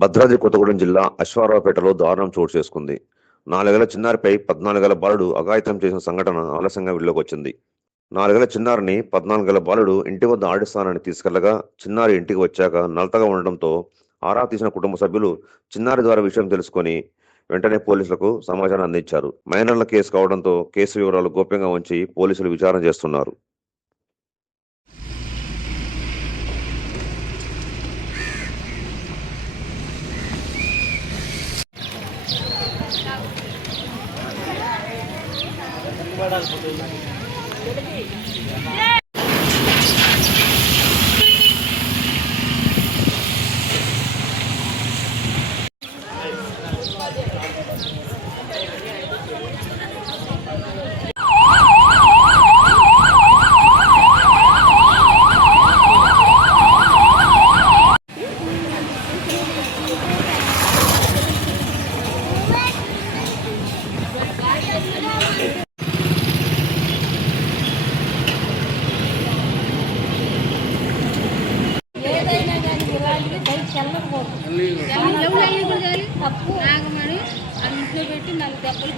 భద్రాద్రి కొత్తగూడెం జిల్లా అశ్వారావుపేటలో దారుణం చోటు చేసుకుంది. 4 చిన్నారిపై 14 బాలుడు అఘాయిత్యం చేసిన సంఘటన ఆలస్యంగా వెలుగులోకొచ్చింది. 4 చిన్నారిని 14 బాలుడు ఇంటి వద్ద ఆడిస్తానని తీసుకెళ్లగా చిన్నారి ఇంటికి వచ్చాక నలతగా ఉండడంతో ఆరా తీసిన కుటుంబ సభ్యులు చిన్నారి ద్వారా విషయం తెలుసుకొని వెంటనే పోలీసులకు సమాచారం అందించారు. మైనర్ల కేసు కావడంతో కేసు వివరాలు గోప్యంగా ఉంచి పోలీసులు విచారణ చేస్తున్నారు. తప్పు ఆగమని ఇంట్లో పెట్టి 4 దెబ్బలు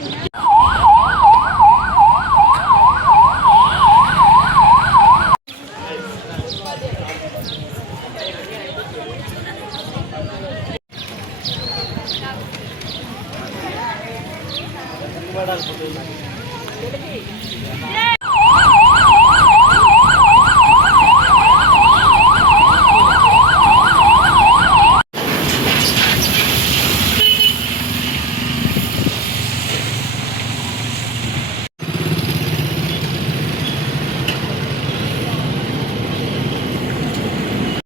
వాడాలి.